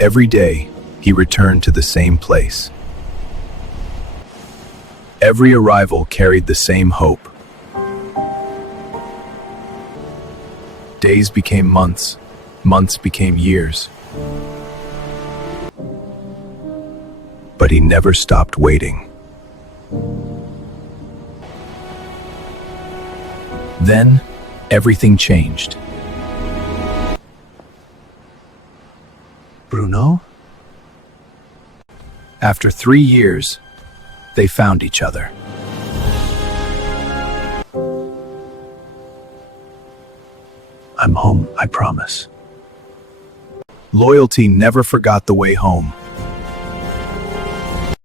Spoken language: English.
Every day, he returned to the same place. Every arrival carried the same hope. Days became months, months became years. But he never stopped waiting. Then, everything changed. Bruno? After 3 years, they found each other. I'm home, I promise. Loyalty never forgot the way home.